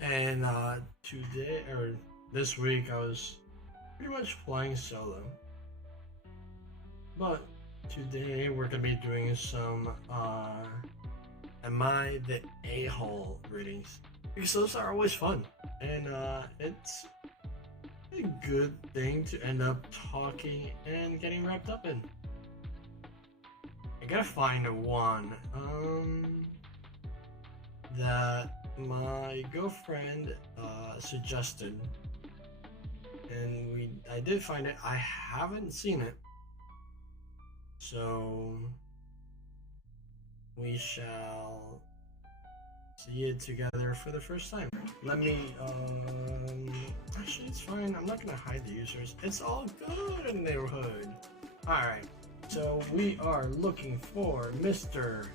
And today or this week, I was pretty much flying solo. But today, we're gonna be doing some Am I the A-hole readings because those are always fun, and it's a good thing to end up talking and getting wrapped up in. I gotta find one that my girlfriend suggested, and I did find it. I haven't seen it, so we shall see it together for the first time. Let me actually it's fine. I'm not gonna hide the users. It's all good in the neighborhood. Alright. So we are looking for Mr.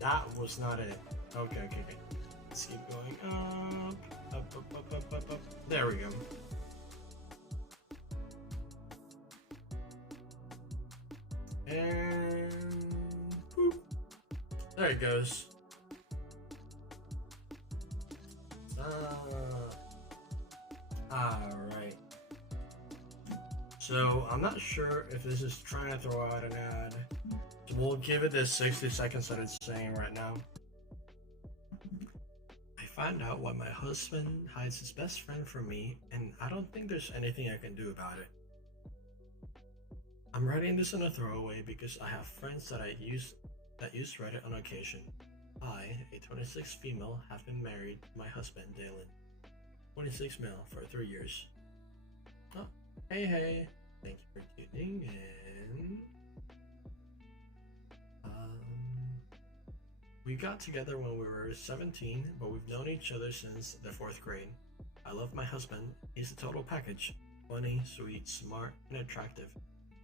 That was not it. Okay. Let's keep going up. There we go. And boop. There it goes. Alright. So I'm not sure if this is trying to throw out an ad. So we'll give it the 60 seconds that it's saying right now. I found out why my husband hides his best friend from me, and I don't think there's anything I can do about it. I'm writing this in a throwaway because I have friends that use Reddit on occasion. I, a 26 female, have been married to my husband, Dalen. 26 male for 3 years. Oh, hey. Thank you for tuning in. We got together when we were 17, but we've known each other since the 4th grade. I love my husband. He's a total package. Funny, sweet, smart, and attractive.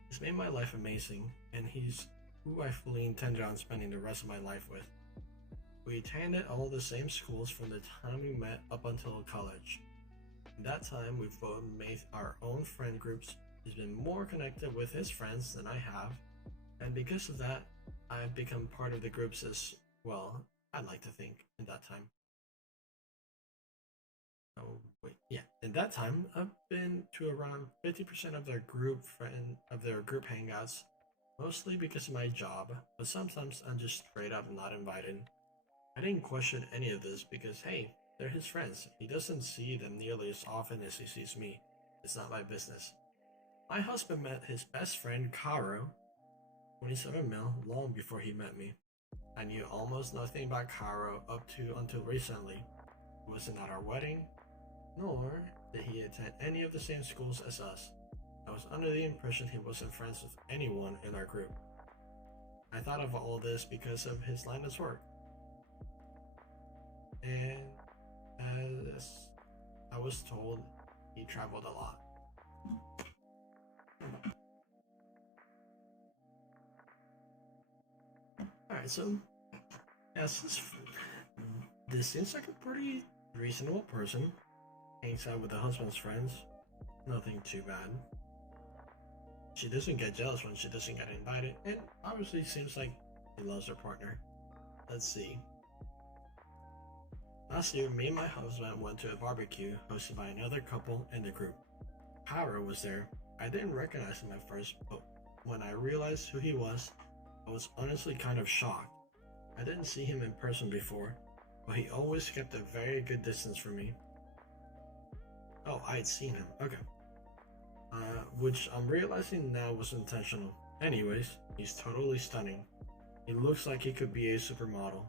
He's made my life amazing, and he's who I fully intended on spending the rest of my life with. We attended all the same schools from the time we met up until college. In that time, we've both made our own friend groups. He's been more connected with his friends than I have, and because of that, I've become part of the groups as well. I'd like to think in that time. Oh wait, yeah. In that time, I've been to around 50% of their group hangouts, mostly because of my job, but sometimes I'm just straight up not invited. I didn't question any of this because hey, they're his friends. He doesn't see them nearly as often as he sees me. It's not my business. My husband met his best friend Caro, 27 mil, long before he met me. I knew almost nothing about Caro up to until recently. He wasn't at our wedding, nor did he attend any of the same schools as us. I was under the impression he wasn't friends with anyone in our group. I thought of all this because of his line of work. And as I was told, he traveled a lot. Alright, so yes, this seems like a pretty reasonable person. Hangs out with the husband's friends. Nothing too bad. She doesn't get jealous when she doesn't get invited, and obviously seems like he loves her partner. Let's see. Last year, me and my husband went to a barbecue hosted by another couple in the group. Howard was there. I didn't recognize him at first, but when I realized who he was, I was honestly kind of shocked. I didn't see him in person before, but he always kept a very good distance from me. Oh, I'd seen him. Okay. Which I'm realizing now was intentional. Anyways, he's totally stunning. He looks like he could be a supermodel.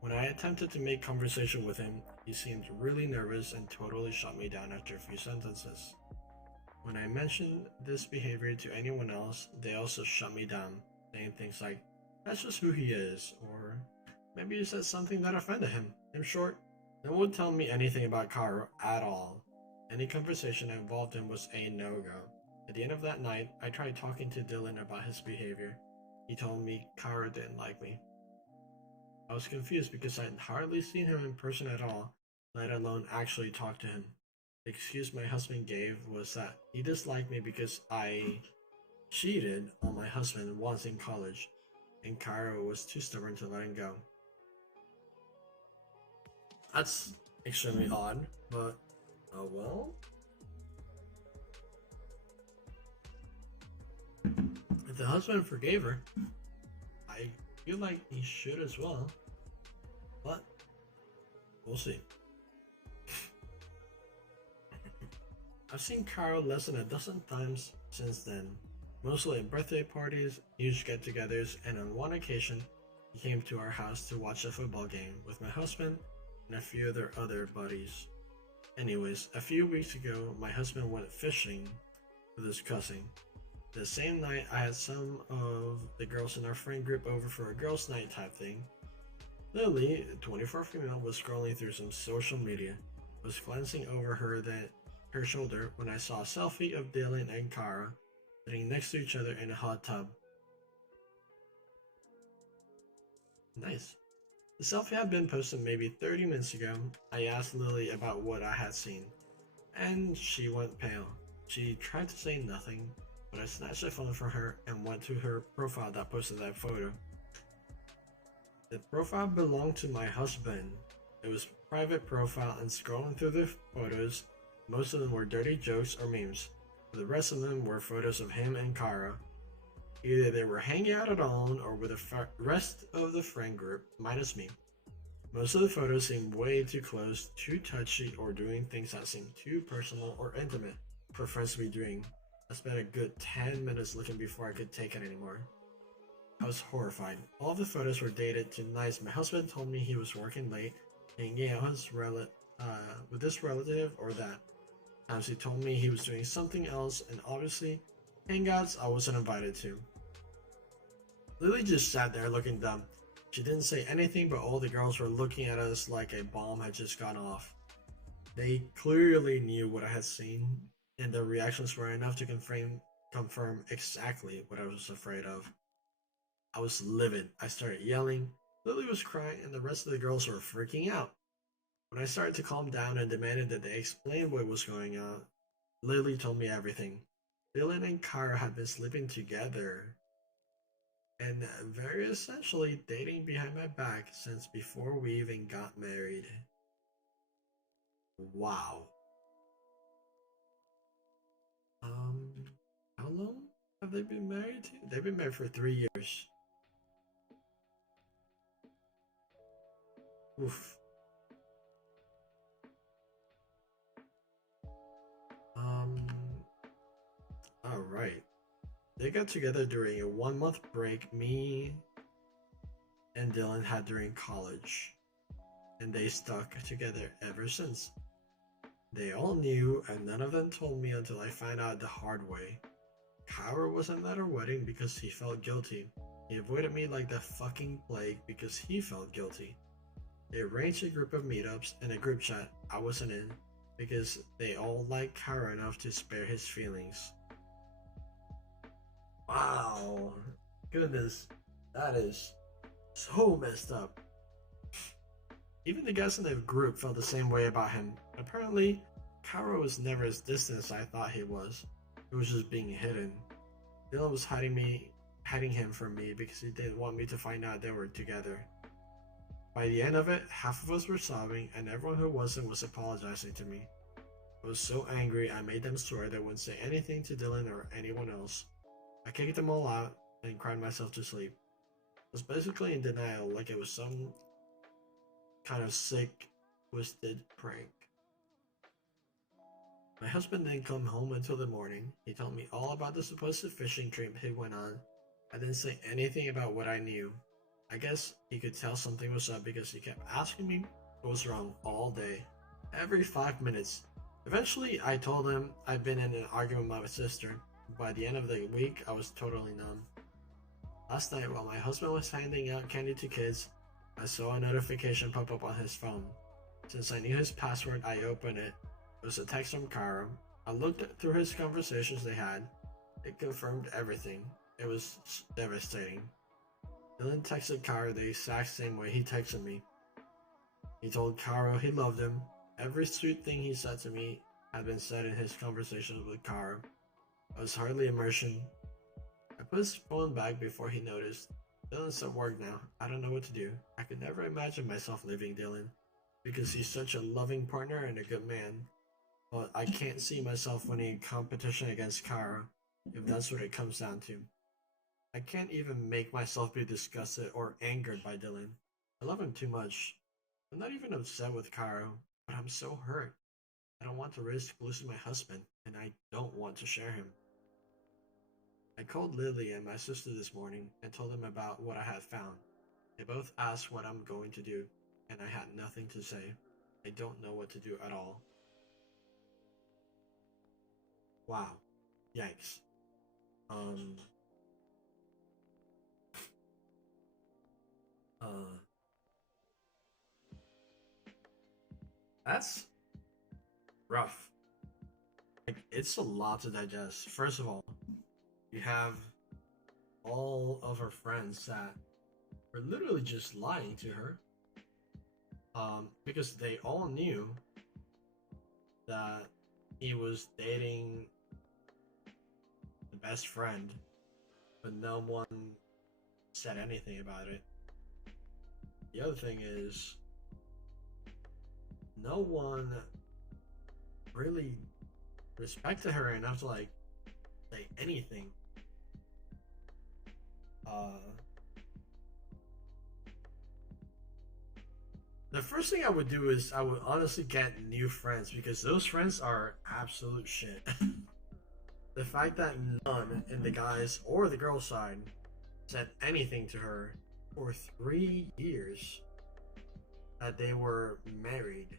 When I attempted to make conversation with him, he seemed really nervous and totally shut me down after a few sentences. When I mentioned this behavior to anyone else, they also shut me down, saying things like, that's just who he is, or maybe he said something that offended him. In short, no one told me anything about Karo at all. Any conversation that involved him was a no-go. At the end of that night, I tried talking to Dylan about his behavior. He told me Karo didn't like me. I was confused because I'd hardly seen him in person at all, let alone actually talk to him. The excuse my husband gave was that he disliked me because I cheated on my husband once in college. and Cairo was too stubborn to let him go. That's extremely odd, but oh well. If the husband forgave her, I feel like he should as well, but we'll see. I've seen Carl less than a dozen times since then, mostly at birthday parties, huge get togethers, and on one occasion, he came to our house to watch a football game with my husband and a few of their other buddies. Anyways, a few weeks ago, my husband went fishing with his cousin. The same night, I had some of the girls in our friend group over for a girls' night type thing. Lily, a 24 female, was scrolling through some social media, was glancing over her shoulder when I saw a selfie of Dylan and Kara sitting next to each other in a hot tub. Nice. The selfie had been posted maybe 30 minutes ago. I asked Lily about what I had seen, and she went pale. She tried to say nothing, but I snatched the phone from her and went to her profile that posted that photo. The profile belonged to my husband. It was a private profile, and scrolling through the photos, most of them were dirty jokes or memes. The rest of them were photos of him and Kara. Either they were hanging out alone or with the rest of the friend group, minus me. Most of the photos seemed way too close, too touchy, or doing things that seemed too personal or intimate for friends to be doing. I spent a good 10 minutes looking before I could take it anymore. I was horrified. All of the photos were dated to nights my husband told me he was working late, hanging out with this relative or that. Times he told me he was doing something else, and obviously, hangouts I wasn't invited to. Lily just sat there looking dumb. She didn't say anything, but all the girls were looking at us like a bomb had just gone off. They clearly knew what I had seen, and their reactions were enough to confirm exactly what I was afraid of. I was livid. I started yelling. Lily was crying, and the rest of the girls were freaking out. When I started to calm down and demanded that they explain what was going on, Lily told me everything. Dylan and Kara had been sleeping together and very essentially dating behind my back since before we even got married. Wow. How long have they been married? They've been married for 3 years. Oof. Um, alright. They got together during a 1 month break me and Dylan had during college, and they stuck together ever since. They all knew, and none of them told me until I found out the hard way. Kyra wasn't at our wedding because he felt guilty. He avoided me like the fucking plague because he felt guilty. They arranged a group of meetups and a group chat I wasn't in because they all liked Kyra enough to spare his feelings. Wow. Goodness. That is so messed up. Even the guys in the group felt the same way about him. Apparently, Kyra was never as distant as I thought he was. He was just being hidden. Dylan was hiding him from me because he didn't want me to find out they were together. By the end of it, half of us were sobbing, and everyone who wasn't was apologizing to me. I was so angry I made them swear they wouldn't say anything to Dylan or anyone else. I kicked them all out and cried myself to sleep. I was basically in denial, like it was some kind of sick, twisted prank. My husband didn't come home until the morning. He told me all about the supposed fishing trip he went on. I didn't say anything about what I knew. I guess he could tell something was up because he kept asking me what was wrong all day, every 5 minutes. Eventually, I told him I'd been in an argument with my sister. By the end of the week, I was totally numb. Last night, while my husband was handing out candy to kids, I saw a notification pop up on his phone. Since I knew his password, I opened it. It was a text from Kara. I looked through his conversations they had. It confirmed everything. It was devastating. Dylan texted Kara the exact same way he texted me. He told Kara he loved him. Every sweet thing he said to me had been said in his conversations with Kara. I was hardly immersion. I put his phone back before he noticed. Dylan's at work now. I don't know what to do. I could never imagine myself leaving Dylan because he's such a loving partner and a good man. But I can't see myself winning competition against Kara if that's what it comes down to. I can't even make myself be disgusted or angered by Dylan. I love him too much. I'm not even upset with Kara, but I'm so hurt. I don't want to risk losing my husband, and I don't want to share him. I called Lily and my sister this morning and told them about what I had found. They both asked what I'm going to do, and I had nothing to say. I don't know what to do at all. Wow. Yikes. Um. Uh. That's rough. Like, it's a lot to digest. First of all, you have all of her friends that were literally just lying to her. Because they all knew that he was dating the best friend, but no one said anything about it. The other thing is, no one really respected her enough to like say anything. The first thing I would do is I would honestly get new friends because those friends are absolute shit. The fact that none in the guys or the girl side said anything to her for 3 years that they were married.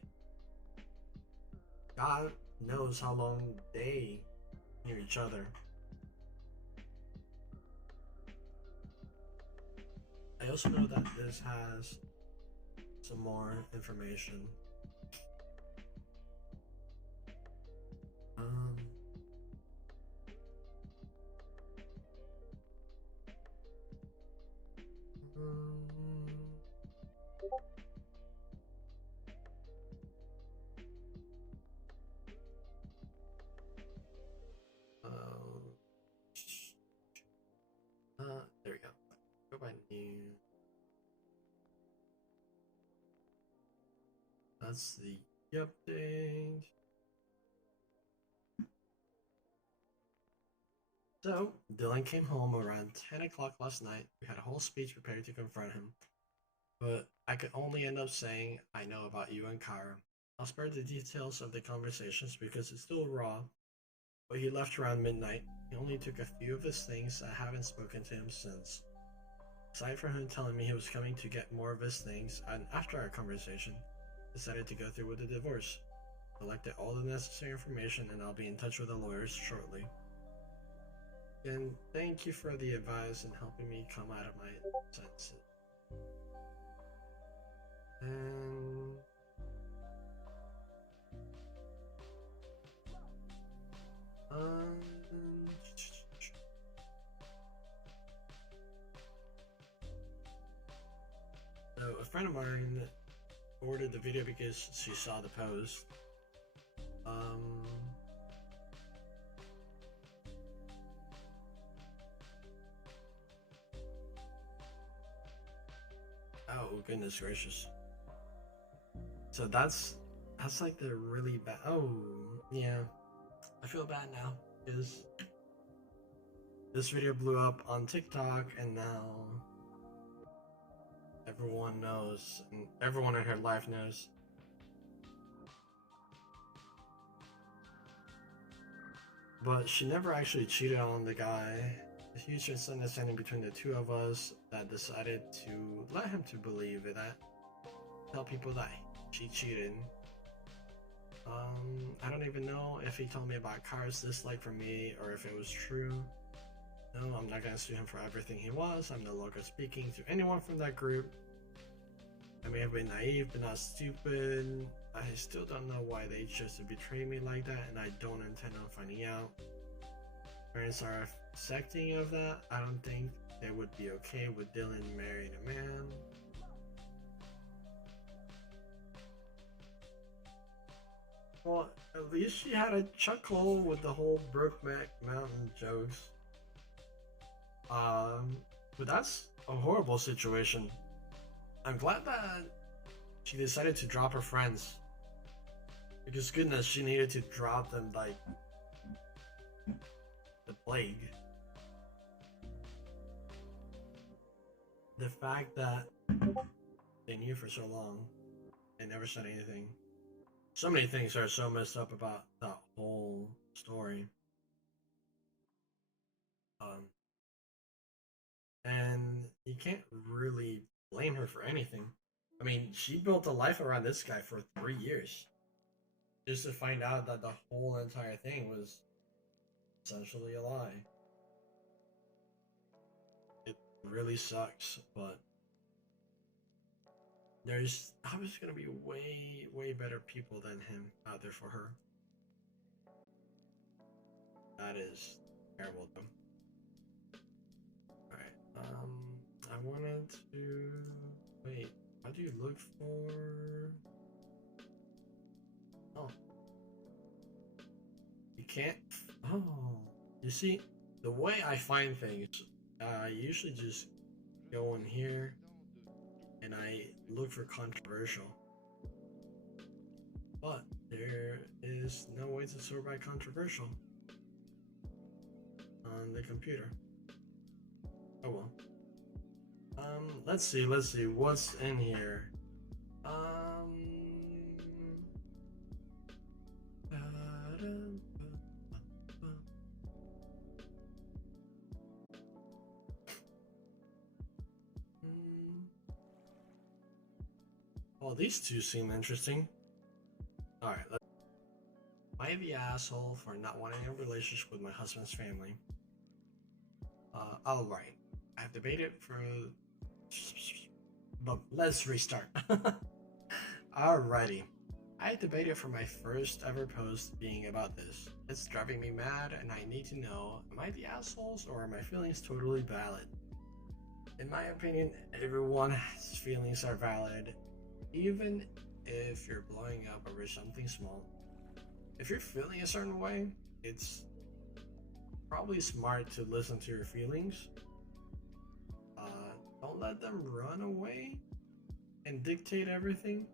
God knows how long they knew each other. I also know that this has some more information. Um, there we go. Go by new. That's the update. So, Dylan came home around 10 o'clock last night. We had a whole speech prepared to confront him. But I could only end up saying, I know about you and Kara. I'll spare the details of the conversations because it's still raw. But he left around midnight. He only took a few of his things. I haven't spoken to him since. Aside from him telling me he was coming to get more of his things, and after our conversation, decided to go through with the divorce. Collected all the necessary information and I'll be in touch with the lawyers shortly. And thank you for the advice and helping me come out of my senses. And so a friend of mine forwarded the video because she saw the post. Oh goodness gracious. So that's like the really bad. Oh yeah, I feel bad now because this video blew up on TikTok and now everyone knows and everyone in her life knows. But she never actually cheated on the guy. A huge misunderstanding between the two of us that decided to let him to believe that. Tell people that she cheated. I don't even know if he told me about Kara's dislike for me or if it was true. No, I'm not gonna sue him for everything he was. I'm no longer speaking to anyone from that group. I may have been naive, but not stupid. I still don't know why they chose to betray me like that, and I don't intend on finding out. Parents are accepting of that. I don't think they would be okay with Dylan marrying a man. Well, at least she had a chuckle with the whole Brokeback Mountain jokes. But that's a horrible situation. I'm glad that she decided to drop her friends. Because goodness, she needed to drop them like the plague. The fact that they knew for so long and never said anything. So many things are so messed up about that whole story. Um, and you can't really blame her for anything. I mean, she built a life around this guy for 3 years just to find out that the whole entire thing was essentially a lie. It really sucks, but there's obviously gonna be way better people than him out there for her. That is terrible though. Alright, I wanted to wait, how do you look for oh you can't oh you see the way I find things, I usually just go in here and I look for controversial. But there is no way to sort by controversial on the computer. Oh well. Let's see what's in here. Um, well, these two seem interesting. Alright, am I the asshole for not wanting a relationship with my husband's family? Alright. I've debated for. But let's restart. Alrighty. I debated for my first ever post being about this. It's driving me mad, and I need to know, am I the assholes or are my feelings totally valid? In my opinion, everyone's feelings are valid, even if you're blowing up over something small. If you're feeling a certain way, it's probably smart to listen to your feelings. Don't let them run away and dictate everything,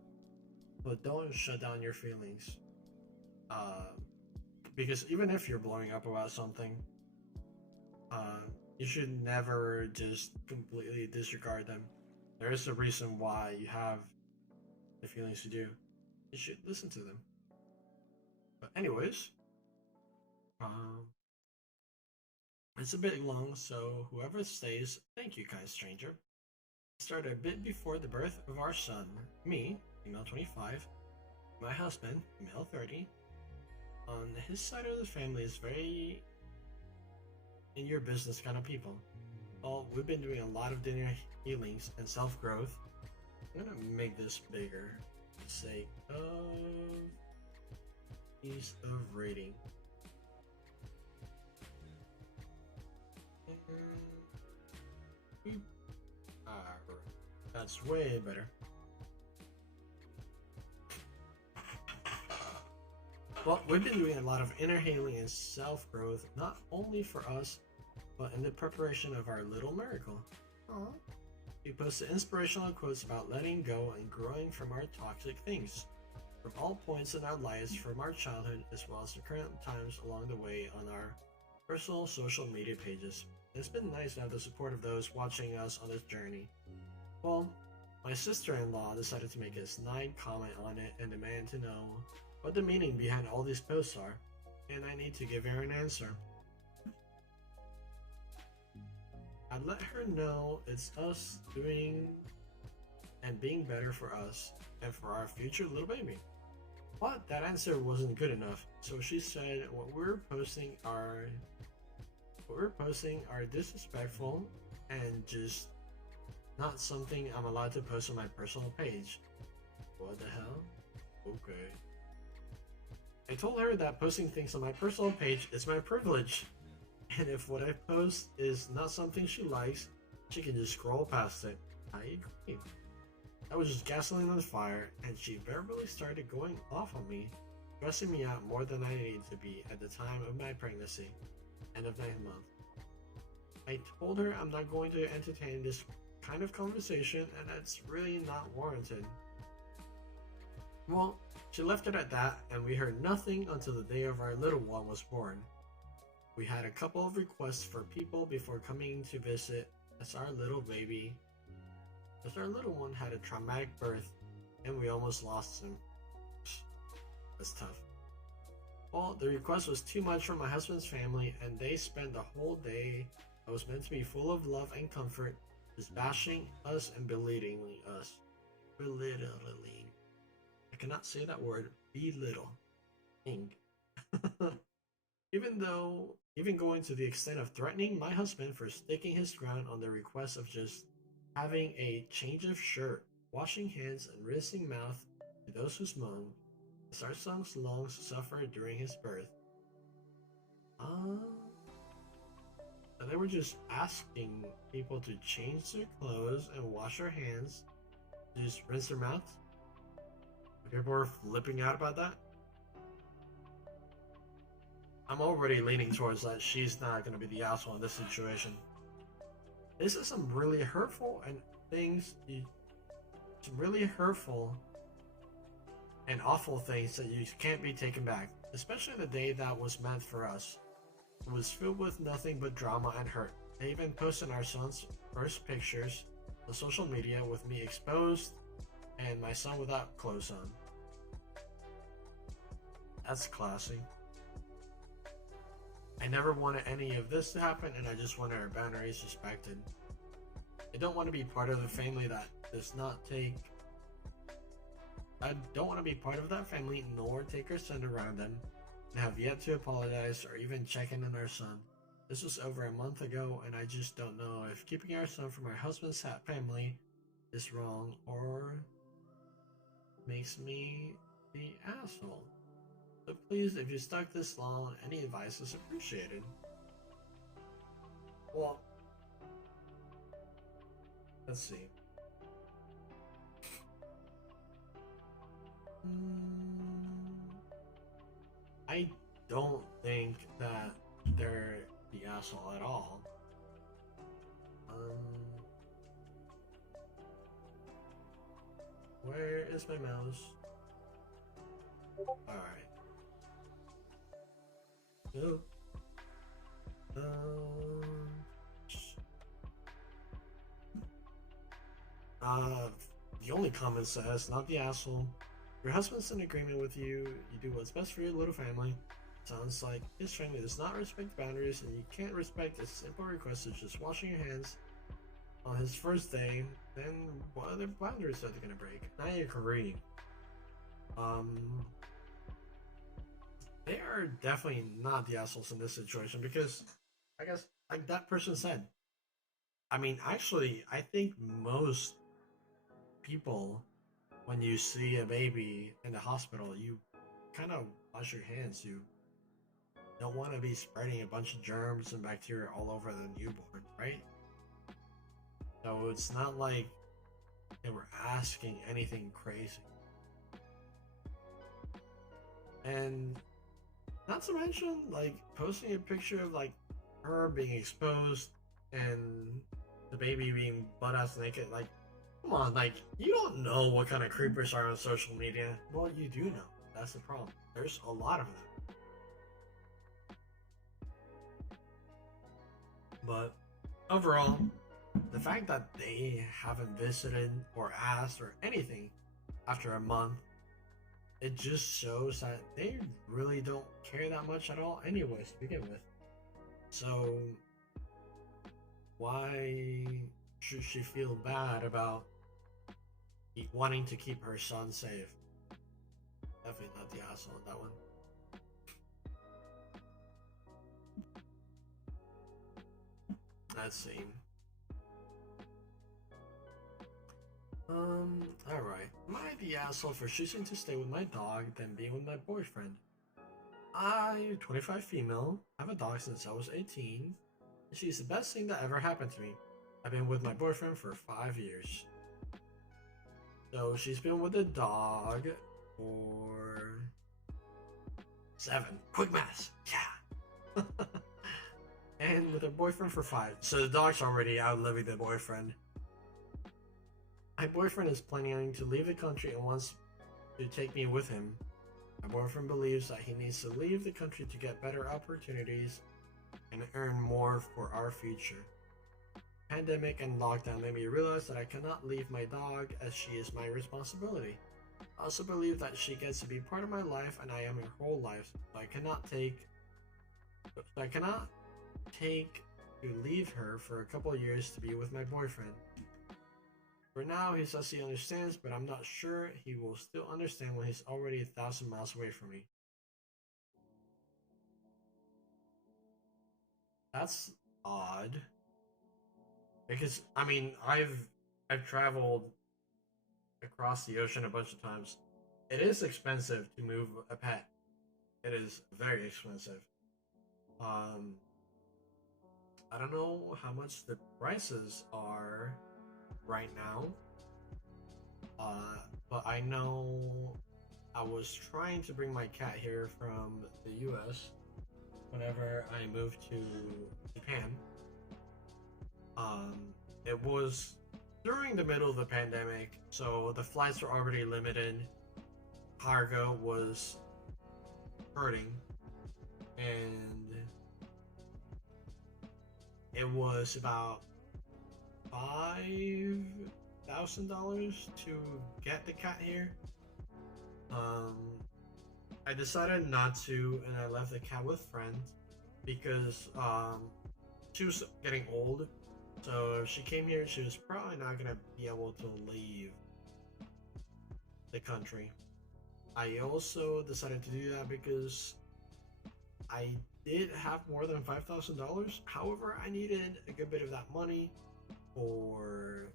but don't shut down your feelings. Because even if you're blowing up about something, you should never just completely disregard them. There is a reason why you have the feelings you do. You should listen to them. But anyways, it's a bit long, so whoever stays, thank you, kind stranger. Started a bit before the birth of our son. Me, female 25, my husband, male 30. On his side of the family is very in your business kind of people. Well, we've been doing a lot of dinner healings and self-growth. I'm gonna make this bigger for the sake of ease of reading. That's way better. Well, we've been doing a lot of inner healing and self-growth, not only for us, but in the preparation of our little miracle. Aww. We posted inspirational quotes about letting go and growing from our toxic things, from all points in our lives, from our childhood as well as the current times along the way on our personal social media pages. It's been nice to have the support of those watching us on this journey. Well, my sister-in-law decided to make a snide comment on it and demand to know what the meaning behind all these posts are, and I need to give her an answer. I let her know it's us doing and being better for us and for our future little baby. But that answer wasn't good enough, so she said what we're posting are disrespectful and just not something I'm allowed to post on my personal page. What the hell? Okay. I told her that posting things on my personal page is my privilege, and if what I post is not something she likes, she can just scroll past it. I agree. I was just gasoline on the fire, and she verbally started going off on me, stressing me out more than I needed to be at the time of my pregnancy, end of 9th month. I told her I'm not going to entertain this kind of conversation and it's really not warranted. Well, she left it at that, and we heard nothing until the day of our little one was born. We had a couple of requests for people before coming to visit, as our little baby, as our little one had a traumatic birth, and we almost lost him. That's tough. Well, the request was too much for my husband's family, and they spent the whole day that was meant to be full of love and comfort, just bashing us and belittling us. Belittling. I cannot say that word. Belittling. Even going to the extent of threatening my husband for sticking his ground on the request of just having a change of shirt, washing hands, and rinsing mouth to those who moan, as our son's lungs suffered during his birth. They were just asking people to change their clothes and wash their hands, just rinse their mouths. People were flipping out about that. I'm already leaning towards that she's not going to be the asshole in this situation. This is some really hurtful and some really hurtful and awful things that you can't be taken back, especially the day that was meant for us. It was filled with nothing but drama and hurt. They even posted our son's first pictures on social media with me exposed and my son without clothes on. That's classy. I never wanted any of this to happen, and I just wanted our boundaries respected. I don't want to be part of the family that does not take. I don't want to be part of that family, nor take our son around them, and have yet to apologize or even check in on our son. This was over a month ago, and I just don't know if keeping our son from our husband's family is wrong or makes me the asshole. So please, if you stuck this long, any advice is appreciated. Well, let's see. I don't think that they're the asshole at all. Where is my mouse? Alright. Oh. The only comment says, not the asshole. Your husband's in agreement with you. You do what's best for your little family. Sounds like his family does not respect boundaries, and you can't respect a simple request of just washing your hands on his first day. Then what other boundaries are they gonna break? I agree. They are definitely not the assholes in this situation because, I guess, like that person said. I mean, actually, I think most people, when you see a baby in the hospital, you kind of wash your hands. You don't want to be spreading a bunch of germs and bacteria all over the newborn, right? So it's not like they were asking anything crazy. And not to mention, like, posting a picture of, like, her being exposed and the baby being butt-ass naked, like, come on, like, you don't know what kind of creepers are on social media. Well, you do know. That's the problem. There's a lot of them. But overall, the fact that they haven't visited or asked or anything after a month, it just shows that they really don't care that much at all anyways to begin with. So why should she feel bad about wanting to keep her son safe? Definitely not the asshole on that one. Let's see. Alright. Am I the asshole for choosing to stay with my dog than being with my boyfriend? I'm 25 female, have a dog since I was 18, and she's the best thing that ever happened to me. I've been with my boyfriend for 5 years. So she's been with the dog for 7. Quick math. Yeah. and with her boyfriend for 5. So the dog's already outliving the boyfriend. My boyfriend is planning to leave the country and wants to take me with him. My boyfriend believes that he needs to leave the country to get better opportunities and earn more for our future. Pandemic and lockdown made me realize that I cannot leave my dog as she is my responsibility. I also believe that she gets to be part of my life and I am her whole life, so I cannot take to leave her for a couple of years to be with my boyfriend. For now, he says he understands, but I'm not sure he will still understand when he's already 1,000 miles away from me. That's odd. Because I mean, I've traveled across the ocean a bunch of times. It is expensive to move a pet. It is very expensive. Um, I don't know how much the prices are right now. Uh, but I know I was trying to bring my cat here from the U.S. whenever I moved to Japan. Um, it was during the middle of the pandemic, so the flights were already limited. Cargo was hurting, and it was about $5,000 to get the cat here. Um, I decided not to, and I left the cat with friends because she was getting old. So if she came here, she was probably not gonna be able to leave the country. I also decided to do that because I did have more than $5,000. However, I needed a good bit of that money for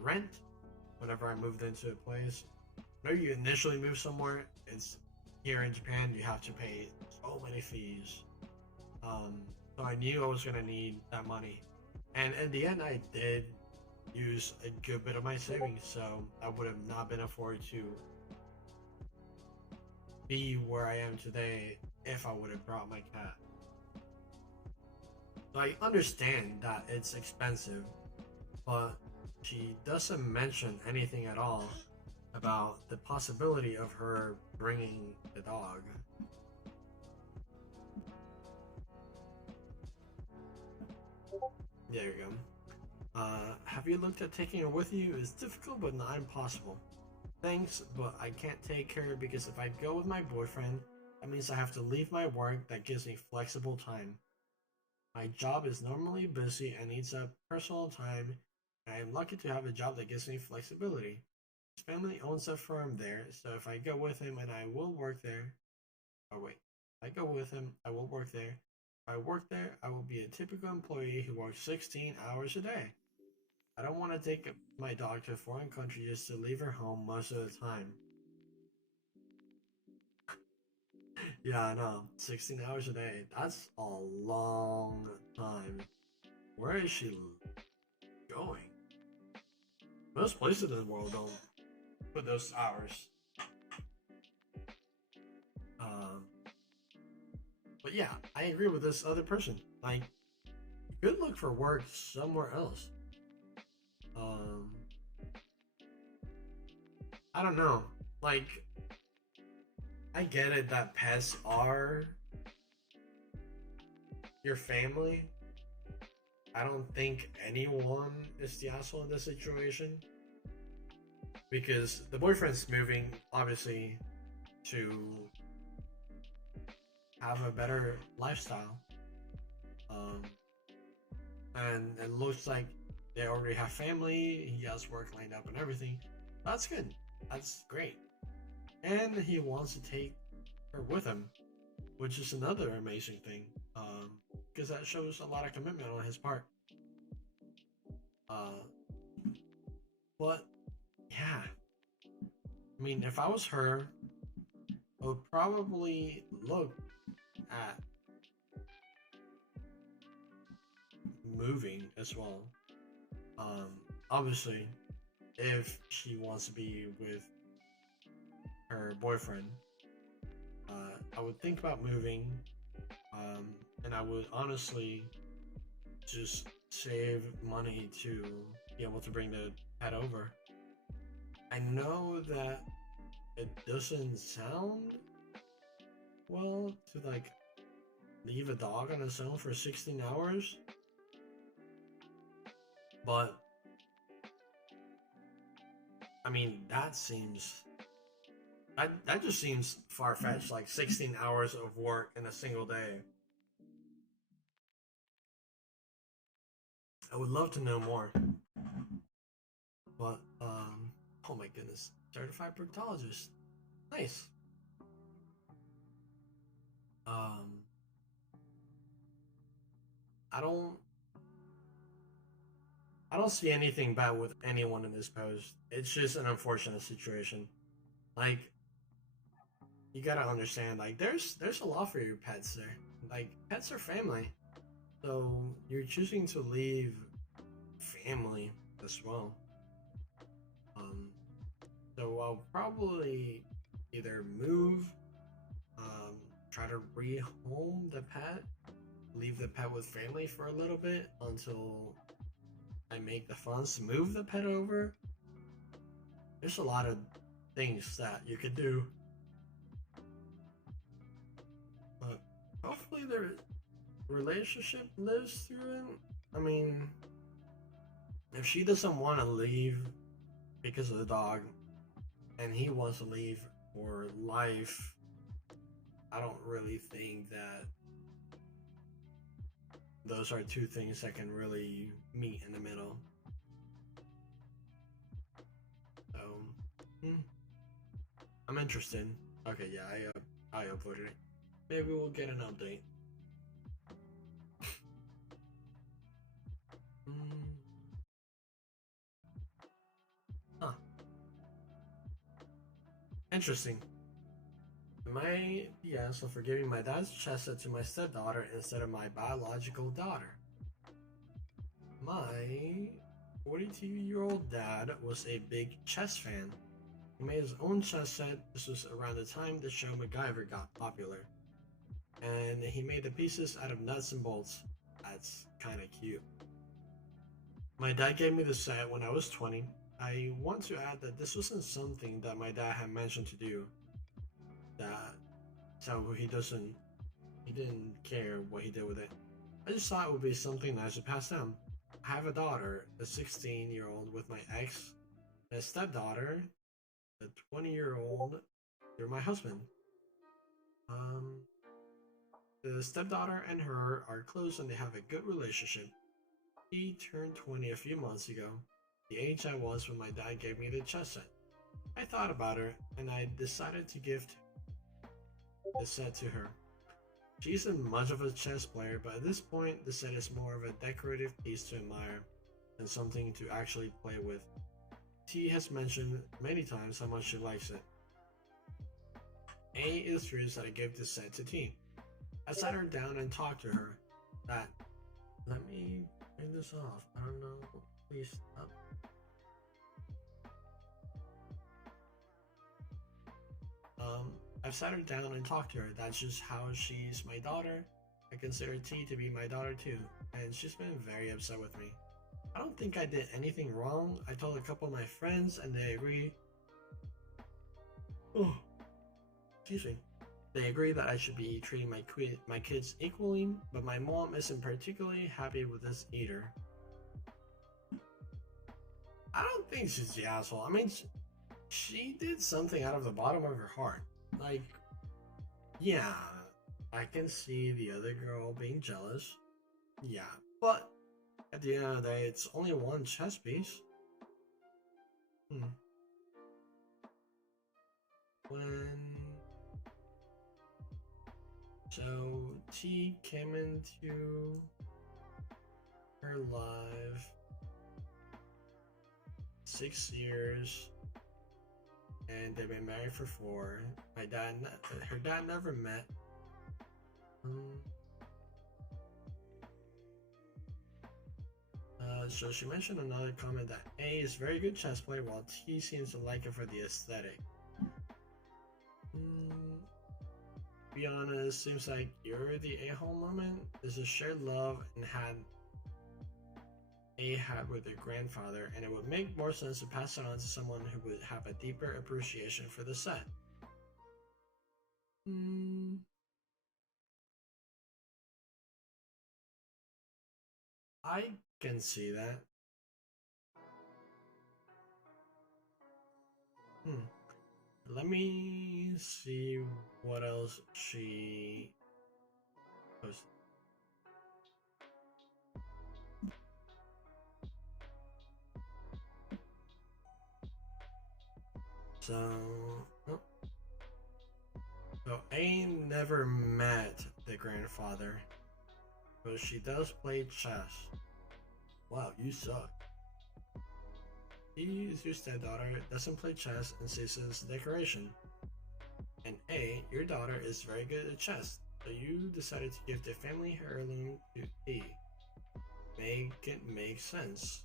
rent whenever I moved into a place. Whenever you initially move somewhere, it's here in Japan, you have to pay so many fees. So I knew I was gonna need that money, and in the end, I did use a good bit of my savings, so I would have not been afforded to be where I am today if I would have brought my cat. So I understand that it's expensive, but she doesn't mention anything at all about the possibility of her bringing the dog. There you go. Have you looked at taking her with you? It's difficult but not impossible. Thanks, but I can't take her because if I go with my boyfriend, that means I have to leave my work that gives me flexible time. My job is normally busy and needs a personal time, and I am lucky to have a job that gives me flexibility. His family owns a firm there, so if I go with him and I will work there, oh wait, if I go with him, I will work there. If I work there, I will be a typical employee who works 16 hours a day. I don't want to take my dog to a foreign country just to leave her home most of the time. Yeah, I know. 16 hours a day. That's a long time. Where is she going? Most places in the world don't put those hours. Um, but yeah, I agree with this other person. Like, you could look for work somewhere else. Um, I don't know. Like, I get it that pets are your family. I don't think anyone is the asshole in this situation because the boyfriend's moving, obviously, to have a better lifestyle. Um, and it looks like they already have family. He has work lined up and everything. That's good. That's great. And he wants to take her with him, which is another amazing thing. Because that shows a lot of commitment on his part. Uh, but yeah, I mean, if I was her, I would probably look at moving as well. Um, Obviously, if she wants to be with her boyfriend, I would think about moving. Um, and I would honestly just save money to be able to bring the pet over. I know that it doesn't sound well to like leave a dog on its own for 16 hours, but I mean that just seems far fetched. Like 16 hours of work in a single day. I would love to know more, but oh my goodness, certified proctologist, nice. Um, I don't I don't see anything bad with anyone in this post. It's just an unfortunate situation. Like you gotta understand, like there's a lot for your pets there. Like pets are family, so you're choosing to leave family as well. Um, so I'll probably either move, um, try to rehome the pet, leave the pet with family for a little bit until I make the funds to move the pet over. There's a lot of things that you could do, but hopefully their relationship lives through it. I mean, if she doesn't want to leave because of the dog, and he wants to leave for life, I don't really think that those are two things that can really meet in the middle. So, hmm, I'm interested. Okay, yeah, I uploaded it. Maybe we'll get an update. Mm, huh. Interesting. My yes for giving my dad's chess set to my stepdaughter instead of my biological daughter. My 42-year-old dad was a big chess fan. He made his own chess set. This was around the time the show MacGyver got popular. And he made the pieces out of nuts and bolts. That's kind of cute. My dad gave me the set when I was 20. I want to add that this wasn't something that my dad had mentioned to do. That so he didn't care what he did with it. I just thought it would be something nice to pass down. I have a daughter, a 16-year-old with my ex, and a stepdaughter, a 20-year-old through my husband. Um, the stepdaughter and her are close and they have a good relationship. He turned 20 a few months ago, the age I was when my dad gave me the chess set. I thought about her and I decided to gift the set to her. She isn't much of a chess player, but at this point, the set is more of a decorative piece to admire than something to actually play with. T has mentioned many times how much she likes it. A is furious that I gave this set to T. I sat her down and talked to her. That, let me turn this off. I don't know. Please stop. I've sat her down and talked to her. That's just how she's my daughter. I consider T to be my daughter too, and she's been very upset with me. I don't think I did anything wrong. I told a couple of my friends and they agree. Oh, excuse me. They agree that I should be treating my kids equally, but my mom isn't particularly happy with this either. I don't think she's the asshole. I mean, she did something out of the bottom of her heart. Like, yeah, I can see the other girl being jealous. Yeah, but at the end of the day, it's only one chess piece. Hmm. When so T came into her life 6 years, and they've been married for 4. Her dad never met. Um, so she mentioned another comment that A is very good chess player while T seems to like it for the aesthetic. Mm, be honest, seems like you're the a-hole moment. There's a shared love and had with their grandfather, and it would make more sense to pass it on to someone who would have a deeper appreciation for the set. Hmm. I can see that. Hmm. Let me see what else she posted. So, oh, so A never met the grandfather, but she does play chess. Wow, you suck. Your stepdaughter, doesn't play chess and sees it as a decoration. And A, your daughter is very good at chess, so you decided to give the family heirloom to E. Make it make sense.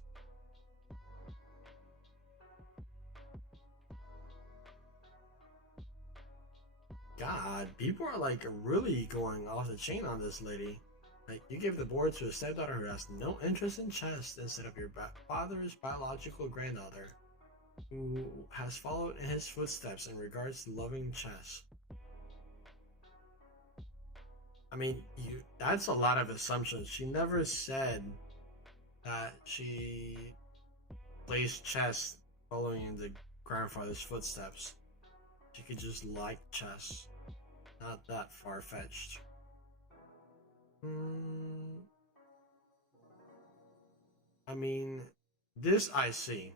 God, people are like really going off the chain on this lady. Like, you give the board to a stepdaughter who has no interest in chess instead of your father's biological granddaughter, who has followed in his footsteps in regards to loving chess. I mean, that's a lot of assumptions. She never said that she plays chess following in the grandfather's footsteps. She could just like chess. Not that far fetched. Hmm. I mean, this I see.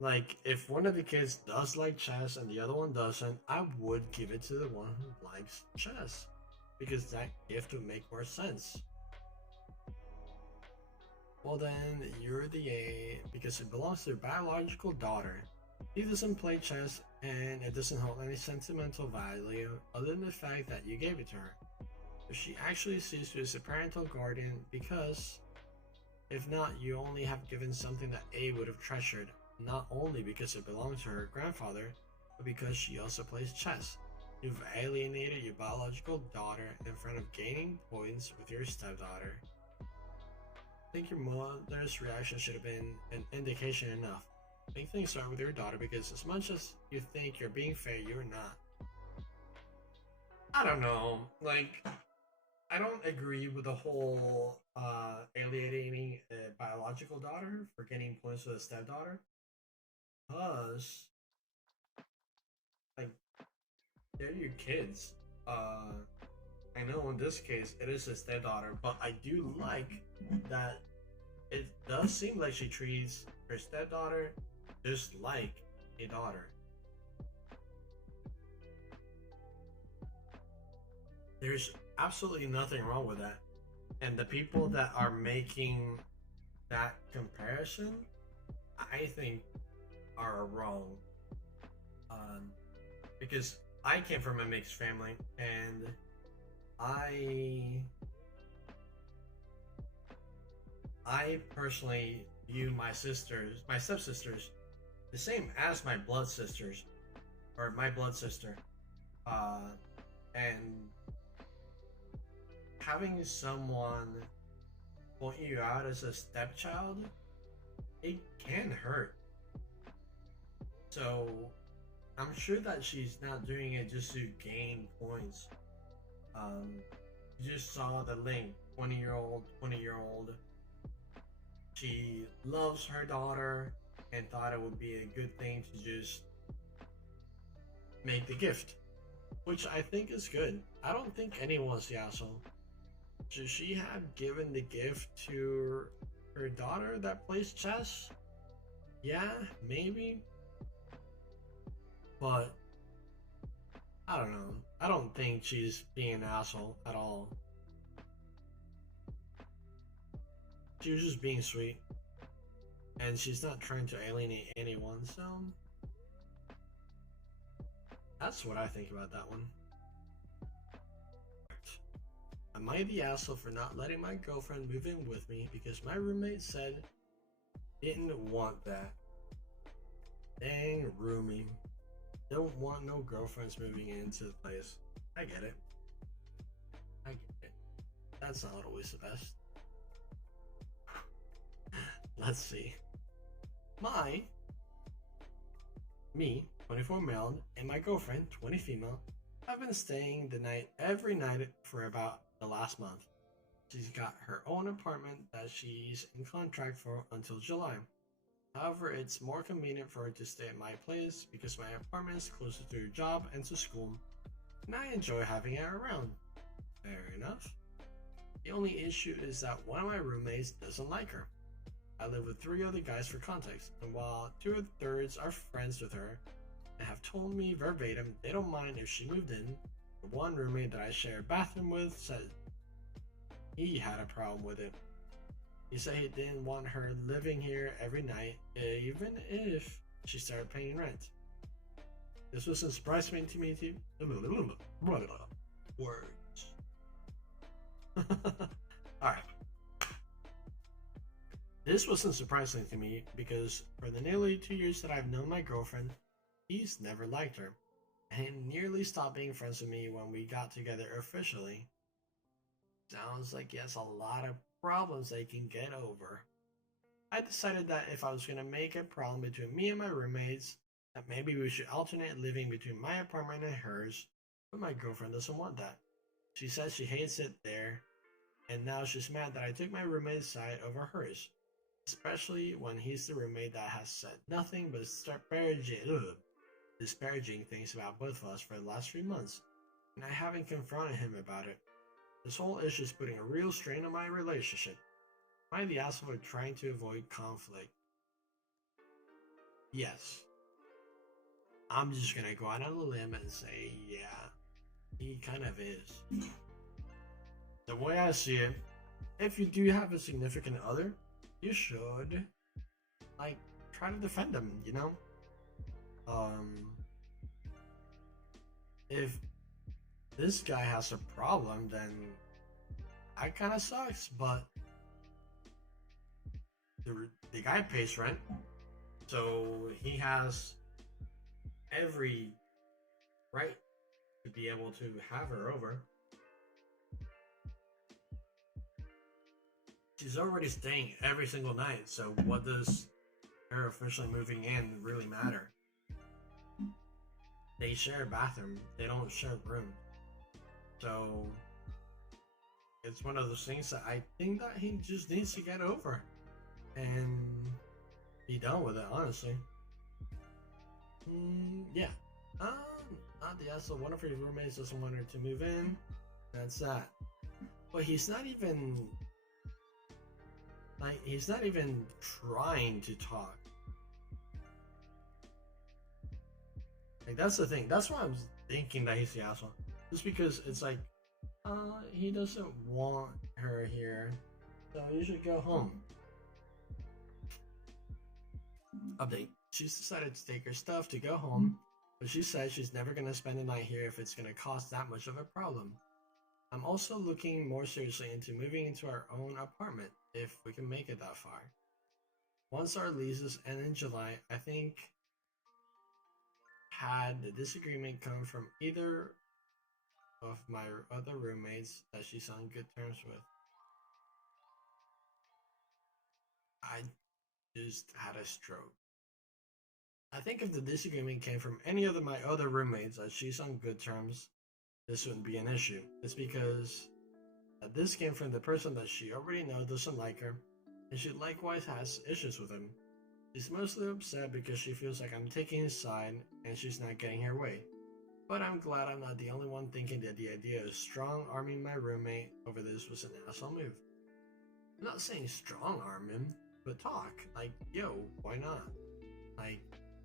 Like, if one of the kids does like chess and the other one doesn't, I would give it to the one who likes chess. Because that gift would make more sense. Well, then, you're the A because it belongs to your biological daughter. He doesn't play chess and it doesn't hold any sentimental value other than the fact that you gave it to her. But she actually sees you as a parental guardian because, if not, you only have given something that A would have treasured, not only because it belonged to her grandfather, but because she also plays chess. You've alienated your biological daughter in front of gaining points with your stepdaughter. I think your mother's reaction should have been an indication enough. Make things start with your daughter because as much as you think you're being fair, you're not. I don't know. Like, I don't agree with the whole alienating a biological daughter for getting points with a stepdaughter. Because, like, they're your kids. I know in this case it is a stepdaughter, but I do like that it does seem like she treats her stepdaughter just like a daughter. There's absolutely nothing wrong with that. And the people that are making that comparison, I think, are wrong. Um, because I came from a mixed family, and I I personally view my stepsisters, the same as my blood sisters, or my blood sister. Uh, and having someone point you out as a stepchild, it can hurt. So I'm sure that she's not doing it just to gain points. Um, you just saw the link, 20-year-old, 20-year-old. She loves her daughter and thought it would be a good thing to just make the gift, which I think is good. I don't think anyone's the asshole. Should she have given the gift to her daughter that plays chess? Yeah, maybe. But I don't know. I don't think she's being an asshole at all. She was just being sweet. And she's not trying to alienate anyone, so that's what I think about that one. Am I the asshole for not letting my girlfriend move in with me because my roommate said didn't want that? Dang roomie. don't want no girlfriends moving into the place. I get it. I get it. That's not always the best. Let's see. Me, 24 male, and my girlfriend, 20 female, have been staying the night every night for about the last month. She's got her own apartment that she's in contract for until July. However, it's more convenient for her to stay at my place because my apartment is closer to her job and to school, and I enjoy having her around. Fair enough. The only issue is that one of my roommates doesn't like her. I live with 3 other guys for context, and while 2/3 are friends with her and have told me verbatim they don't mind if she moved in, the one roommate that I share a bathroom with said he had a problem with it. He said he didn't want her living here every night, even if she started paying rent. This was surprising to me too. Words. Alright. This wasn't surprising to me because for the nearly 2 years that I've known my girlfriend, he's never liked her, and he nearly stopped being friends with me when we got together officially. Sounds like he has a lot of problems that he can get over. I decided that if I was going to make a problem between me and my roommates, that maybe we should alternate living between my apartment and hers, but my girlfriend doesn't want that. She says she hates it there, and now she's mad that I took my roommate's side over hers, especially when he's the roommate that has said nothing but disparaging things about both of us for the last 3 months, and I haven't confronted him about it. This whole issue is putting a real strain on my relationship. Am I the asshole for trying to avoid conflict? Yes. I'm just gonna go out on a limb and say, yeah, he kind of is. The way I see it, if you do have a significant other, you should, like, try to defend them, you know? If this guy has a problem, then that kind of sucks, but the guy pays rent, so he has every right to be able to have her over. She's already staying every single night, so what does her officially moving in really matter? They share a bathroom, they don't share a room. So it's one of those things that I think that he just needs to get over and be done with it, honestly. Yeah. Not the asshole. One of her roommates doesn't want her to move in. That's that. But he's not even trying to talk. Like, that's the thing. That's why I'm thinking that he's the asshole. Just because it's like, he doesn't want her here, so you should go home. Update. She's decided to take her stuff to go home, but she says she's never going to spend the night here if it's going to cause that much of a problem. I'm also looking more seriously into moving into our own apartment, if we can make it that far. Once our leases end in July, I think had the disagreement come from either of my other roommates that she's on good terms with. I just had a stroke. I think if the disagreement came from any of my other roommates that she's on good terms, this wouldn't be an issue. It's because this came from the person that she already knows doesn't like her, and she likewise has issues with him. She's mostly upset because she feels like I'm taking his side and she's not getting her way. But I'm glad I'm not the only one thinking that the idea of strong-arming my roommate over this was an asshole move. I'm not saying strong-arm him, but talk. Like, yo, why not? Like,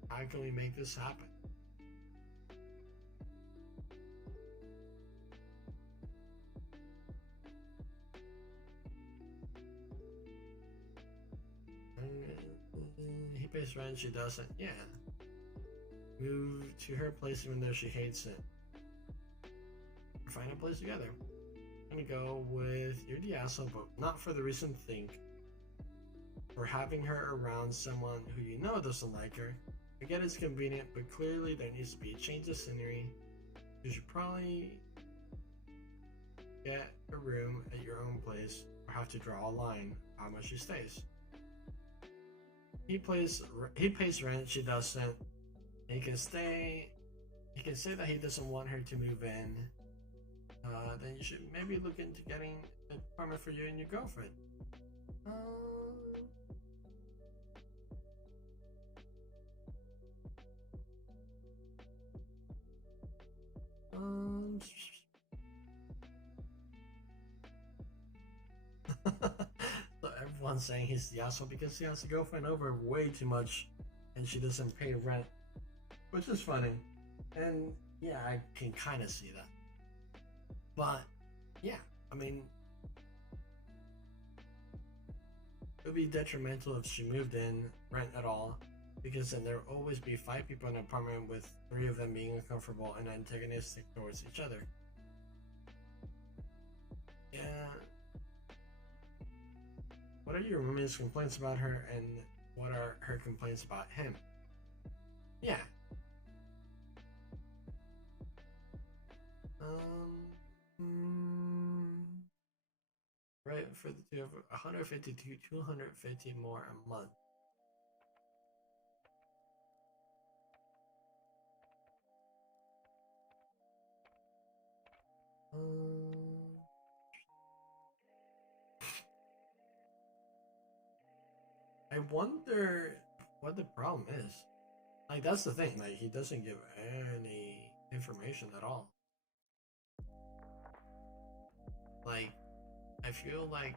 how can we make this happen? He pays rent, she doesn't. Yeah. Move to her place even though she hates it. Find a place together. I'm gonna go with you're the asshole, but not for the reason think. For having her around someone who you know doesn't like her, I get it's convenient, but clearly there needs to be a change of scenery. You should probably get a room at your own place or have to draw a line how much she stays. He pays rent, she doesn't. He can stay. He can say that he doesn't want her to move in. Then you should maybe look into getting an apartment for you and your girlfriend. Um, so everyone's saying he's the asshole because he has a girlfriend over way too much and she doesn't pay rent, which is funny. And yeah, I can kind of see that. But yeah, I mean, it would be detrimental if she moved in rent at all, because then there will always be 5 people in an apartment with 3 of them being uncomfortable and antagonistic towards each other. Yeah. What are your roommate's complaints about her, and what are her complaints about him? Yeah. Right, for the two of 150 to 250 more a month. I wonder what the problem is. Like, that's the thing. Like, he doesn't give any information at all. Like, I feel like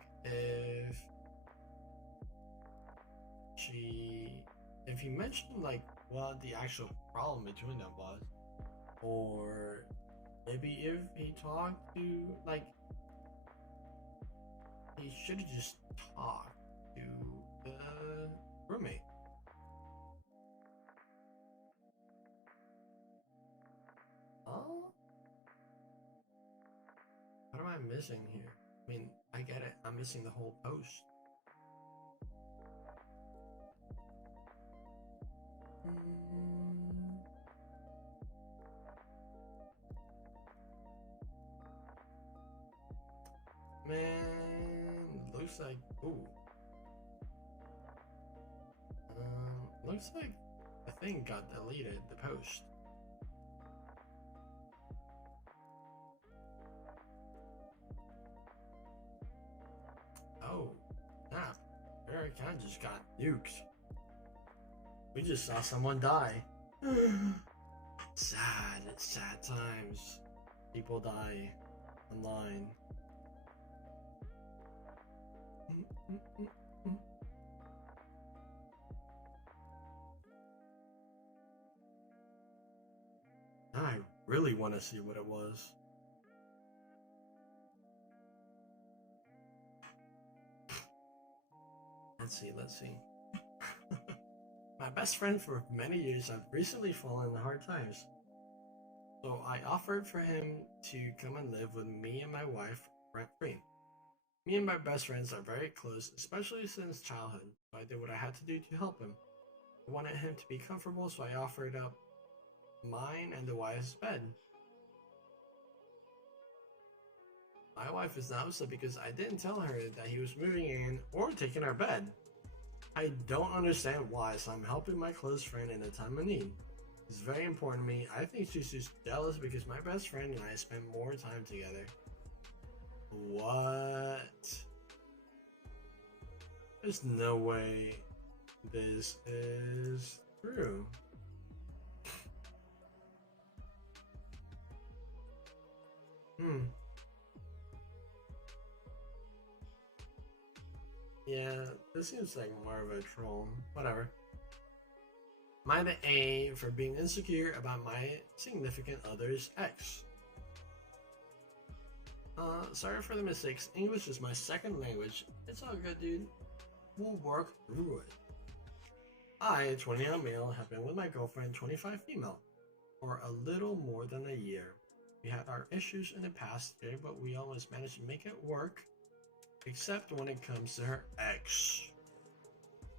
if he mentioned like what the actual problem between them was, or maybe if he talked to like, he should have just talked to the roommate. Oh, what am I missing here? I mean, I get it. I'm missing the whole post. Man, looks like looks like the thing got deleted. The post. Oh, snap! Our account just got nuked. We just saw someone die. Sad times. People die online. I really want to see what it was. Let's see. My best friend for many years have recently fallen in hard times. So I offered for him to come and live with me and my wife rent free. Me and my best friends are very close, especially since childhood, so I did what I had to do to help him. I wanted him to be comfortable, so I offered up mine and the wife's bed. My wife is now upset because I didn't tell her that he was moving in or taking our bed. I don't understand why, so I'm helping my close friend in a time of need. It's very important to me. I think she's just jealous because my best friend and I spend more time together. What? There's no way this is true. Yeah, this seems like more of a troll. Whatever. Am I the A for being insecure about my significant other's ex? Sorry for the mistakes. English is my second language. It's all good, dude. We'll work through it. I, 29 male, have been with my girlfriend, 25 female, for a little more than a year. We had our issues in the past year, but we always managed to make it work, except when it comes to her ex.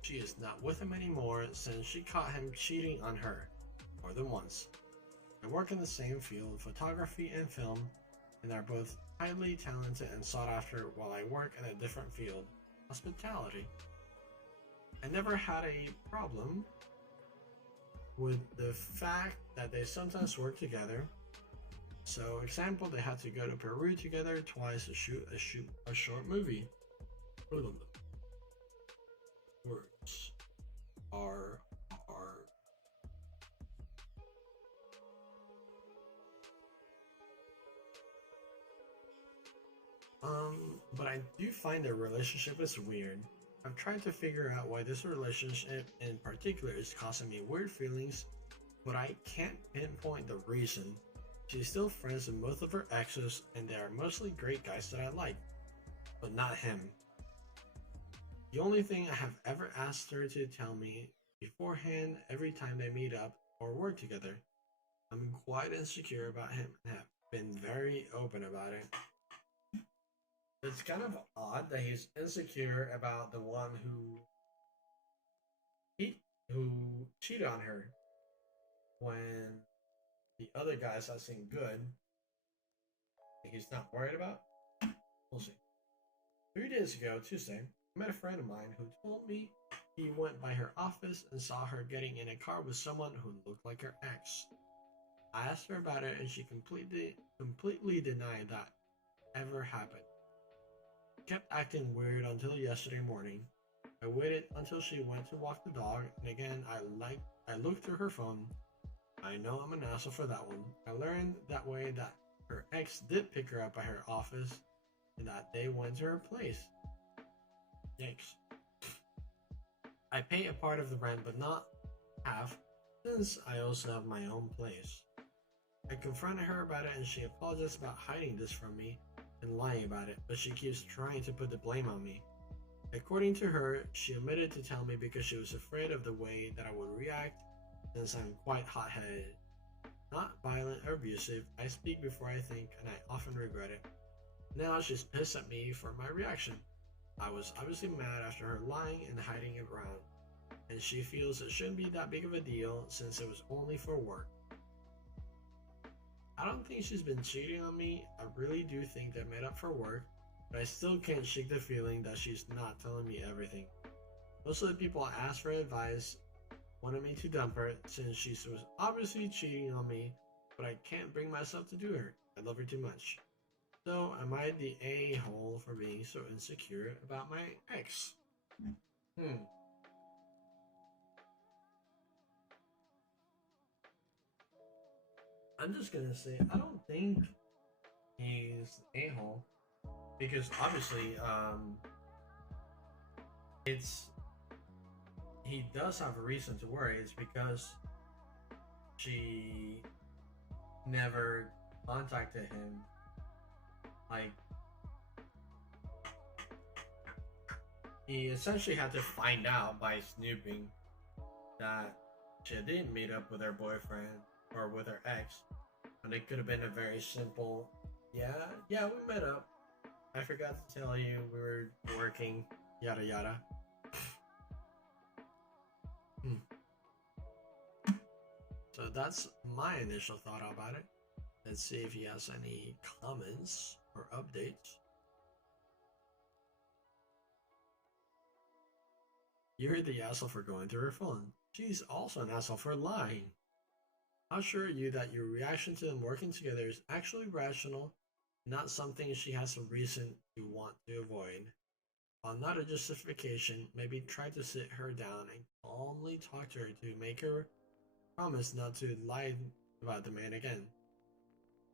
She is not with him anymore since she caught him cheating on her more than once. I work in the same field, photography and film, and are both highly talented and sought after while I work in a different field, hospitality. I never had a problem with the fact that they sometimes work together. So, example, they had to go to Peru together twice to shoot a short movie. Words are hard. But I do find their relationship is weird. I've tried to figure out why this relationship in particular is causing me weird feelings, but I can't pinpoint the reason. She's still friends with both of her exes, and they are mostly great guys that I like, but not him. The only thing I have ever asked her to tell me beforehand every time they meet up or work together. I'm quite insecure about him and have been very open about it. It's kind of odd that he's insecure about the one he who cheated on her when the other guys that seem good he's not worried about. We'll see. 3 days ago, Tuesday, I met a friend of mine who told me he went by her office and saw her getting in a car with someone who looked like her ex. I asked her about it and she completely denied that ever happened. Kept acting weird until yesterday morning. I waited until she went to walk the dog, and again I looked through her phone. I know I'm an asshole for that one. I learned that way that her ex did pick her up at her office and that they went to her place. Yikes. I pay a part of the rent but not half since I also have my own place. I confronted her about it and she apologized about hiding this from me and lying about it, but she keeps trying to put the blame on me. According to her, she omitted to tell me because she was afraid of the way that I would react since I'm quite hot-headed. Not violent or abusive, I speak before I think and I often regret it. Now she's pissed at me for my reaction. I was obviously mad after her lying and hiding it around, and she feels it shouldn't be that big of a deal since it was only for work. I don't think she's been cheating on me. I really do think they made up for work, but I still can't shake the feeling that she's not telling me everything. Most of the people I asked for advice wanted me to dump her since she was obviously cheating on me, but I can't bring myself to do her. I love her too much. So, am I the a-hole for being so insecure about my ex? I'm just gonna say, I don't think he's the a-hole. Because obviously, it's he does have a reason to worry. It's because she never contacted him. Like, he essentially had to find out by snooping that she didn't meet up with her boyfriend or with her ex, and it could have been a very simple, yeah, we met up. I forgot to tell you we were working, yada yada. So that's my initial thought about it. Let's see if he has any comments or updates. You're the asshole for going through her phone. She's also an asshole for lying. I'll assure you that your reaction to them working together is actually rational, not something she has a reason to want to avoid. While not a justification, maybe try to sit her down and calmly talk to her to make her promise not to lie about the man again.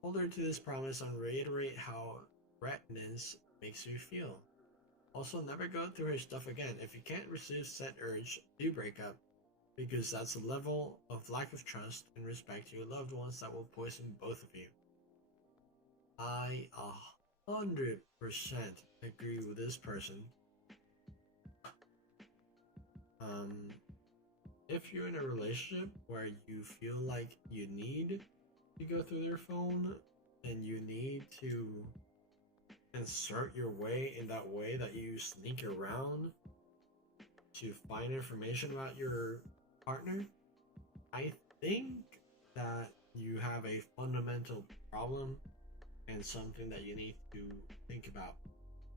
Hold her to this promise and reiterate how reticence makes you feel. Also, never go through her stuff again. If you can't resist said urge, do break up, because that's a level of lack of trust and respect to your loved ones that will poison both of you. I 100% agree with this person. If you're in a relationship where you feel like you need to go through their phone and you need to insert your way in that way that you sneak around to find information about your partner, I think that you have a fundamental problem and something that you need to think about,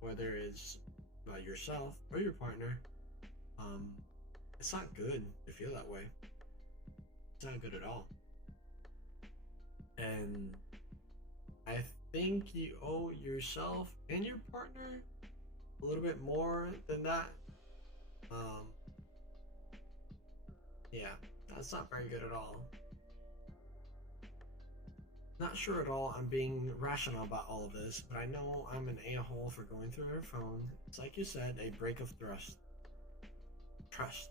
whether it's about yourself or your partner. Um, it's not good to feel that way. It's not good at all. And I think you owe yourself and your partner a little bit more than that. Um, yeah, that's not very good at all. Not sure at all I'm being rational about all of this, but I know I'm an a-hole for going through her phone. It's like you said, a break of trust.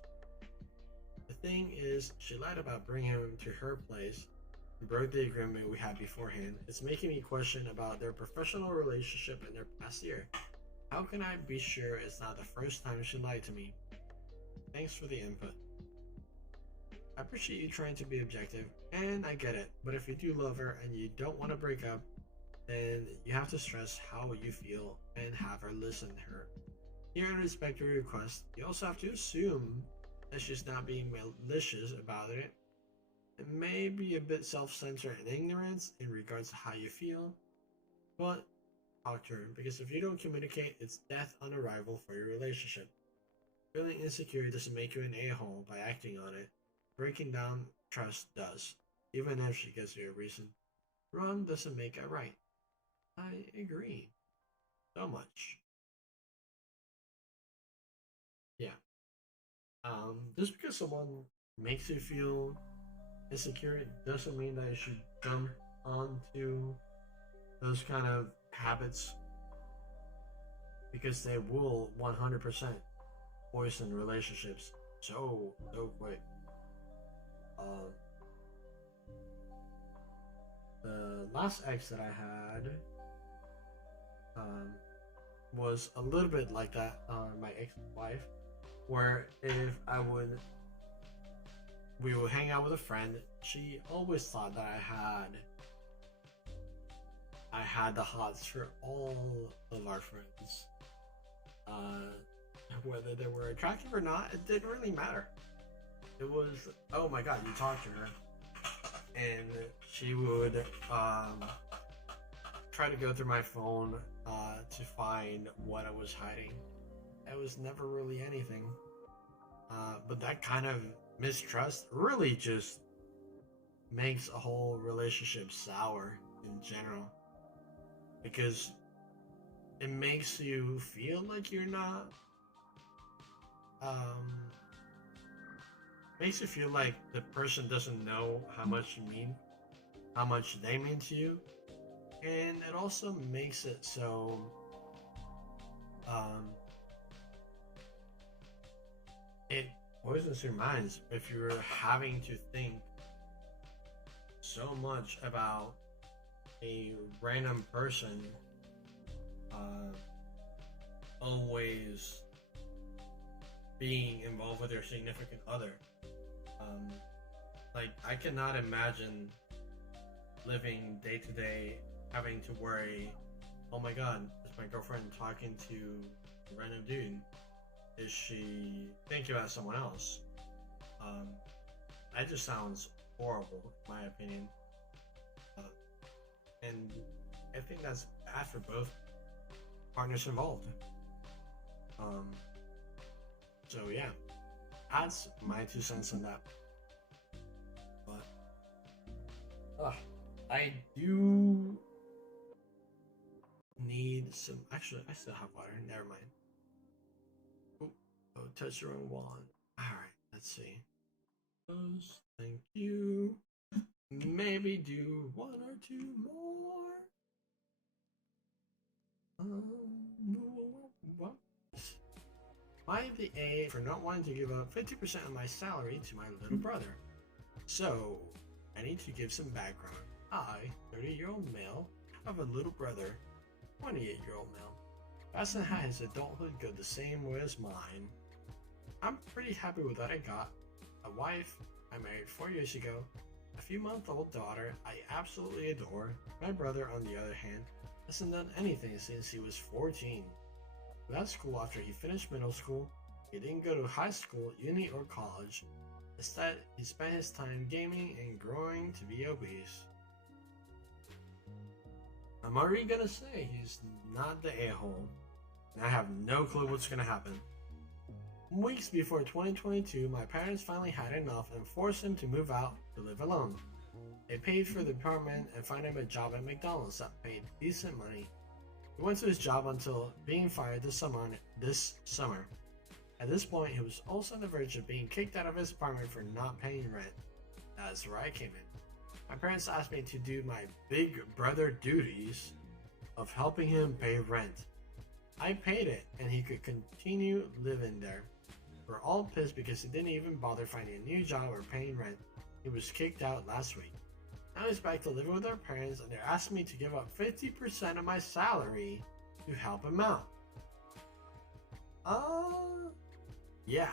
The thing is, she lied about bringing him to her place and broke the agreement we had beforehand. It's making me question about their professional relationship in their past year. How can I be sure it's not the first time she lied to me? Thanks for the input. I appreciate you trying to be objective, and I get it, but if you do love her and you don't want to break up, then you have to stress how you feel and have her listen to her. Hear and respect your request. You also have to assume that she's not being malicious about it. It may be a bit self-centered and ignorance in regards to how you feel, but talk to her, because if you don't communicate, it's death on arrival for your relationship. Feeling insecure doesn't make you an a-hole by acting on it. Breaking down trust does, even if she gives you a reason. Wrong doesn't make it right. I agree. So much. Yeah. Just because someone makes you feel insecure doesn't mean that you should jump onto those kind of habits, because they will 100% poison relationships so quick. Um, the last ex that I had um, was a little bit like that on my ex-wife, where if we would hang out with a friend, she always thought that I had the hots for all of our friends. Whether they were attractive or not, it didn't really matter. It was, oh my god, you talked to her, and she would try to go through my phone to find what I was hiding. It was never really anything. But that kind of mistrust really just makes a whole relationship sour in general, because it makes you feel like you're not um makes you feel like the person doesn't know how much you mean, how much they mean to you, and it also makes it so um it poisons your minds if you're having to think so much about a random person uh, always being involved with your significant other. Um, like, I cannot imagine living day to day having to worry, oh my god, is my girlfriend talking to a random dude? Is she thinking about someone else? Um, that just sounds horrible, in my opinion. Uh, and I think that's bad for both partners involved. Um, so yeah, that's my 2 cents on that. But I do need some. Actually, I still have water. Never mind. Oop, oh, touch the wrong wand. All right, let's see. Thank you. Maybe do one or two more. What? I have the A for not wanting to give up 50% of my salary to my little brother. So, I need to give some background. I, 30-year-old male, have a little brother, 28-year-old male. Hasn't had his adulthood go the same way as mine. I'm pretty happy with what I got. A wife I married 4 years ago, a few-month-old daughter I absolutely adore. My brother, on the other hand, hasn't done anything since he was 14. Without school after he finished middle school, He didn't go to high school, uni, or college. Instead, he spent his time gaming and growing to be obese. I'm already gonna say he's not the a-hole, and I have no clue what's gonna happen. Weeks before 2022, my parents finally had enough and forced him to move out to live alone. They paid for the apartment and found him a job at McDonald's that paid decent money. He went to his job until being fired this summer. At this point, he was also on the verge of being kicked out of his apartment for not paying rent. That's where I came in. My parents asked me to do my big brother duties of helping him pay rent. I paid it and he could continue living there. We're all pissed because he didn't even bother finding a new job or paying rent. He was kicked out last week. Now he's back to living with our parents and they're asking me to give up 50% of my salary to help him out. Yeah.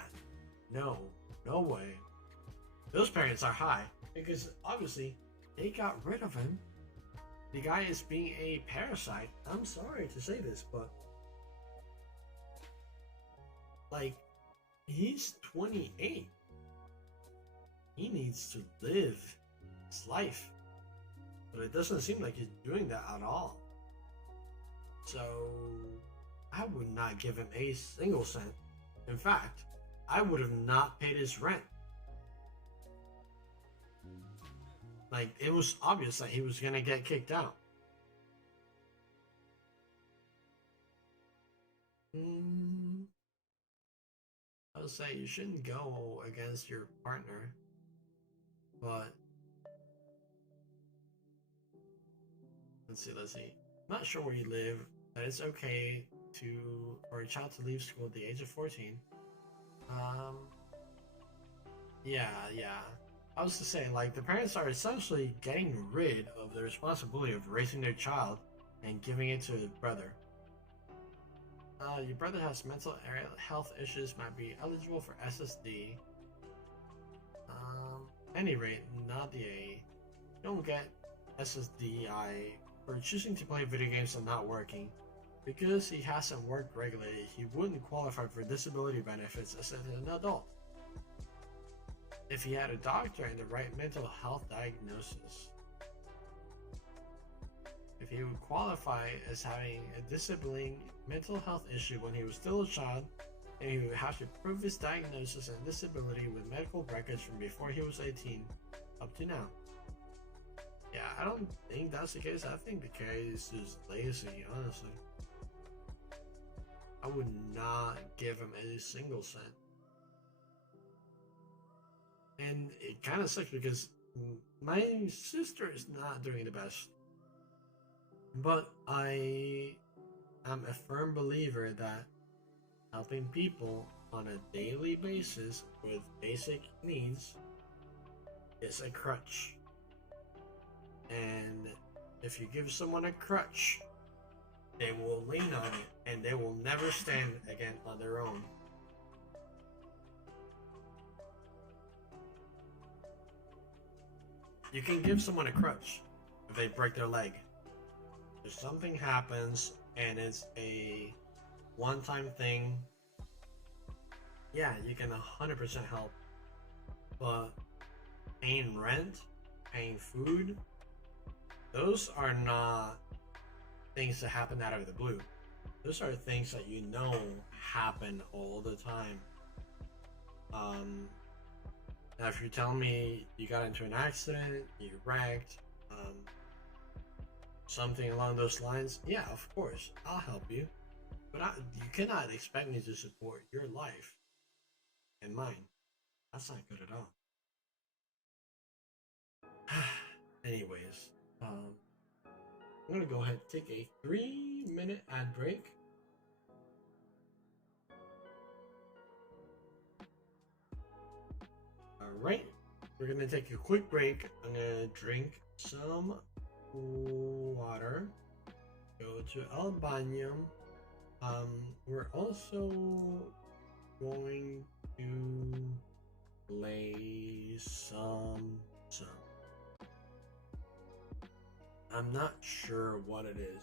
No way. Those parents are high because obviously they got rid of him. The guy is being a parasite. I'm sorry to say this, but like, he's 28. He needs to live his life. But it doesn't seem like he's doing that at all. So I would not give him a single cent. In fact, I would have not paid his rent. Like, it was obvious that he was gonna get kicked out. I would say you shouldn't go against your partner, but let's see. I'm not sure where you live, but it's okay for a child to leave school at the age of 14. Yeah. I was just saying, like, the parents are essentially getting rid of the responsibility of raising their child and giving it to the brother. Your brother has mental health issues, might be eligible for SSD. Any rate, Nadia, don't get SSDI for choosing to play video games and not working. Because he hasn't worked regularly, he wouldn't qualify for disability benefits as an adult. If he had a doctor and the right mental health diagnosis. If he would qualify as having a disabling mental health issue when he was still a child, then he would have to prove his diagnosis and disability with medical records from before he was 18 up to now. Yeah, I don't think that's the case. I think the case is lazy, honestly. I would not give him a single cent. And it kind of sucks because my sister is not doing the best. But I am a firm believer that helping people on a daily basis with basic needs is a crutch. And if you give someone a crutch, they will lean on it and they will never stand again on their own. You can give someone a crutch if they break their leg. If something happens and it's a one-time thing, yeah, you can 100% help. But paying rent, paying food, those are not things that happen out of the blue. Those are things that you know happen all the time. Now if you're telling me you got into an accident, you wrecked, something along those lines, yeah, of course, I'll help you. But you cannot expect me to support your life and mine. That's not good at all. Anyways, I'm gonna go ahead and take a 3-minute ad break. Alright, we're gonna take a quick break. I'm gonna drink some water, go to El Baño. We're also going to play some. I'm not sure what it is.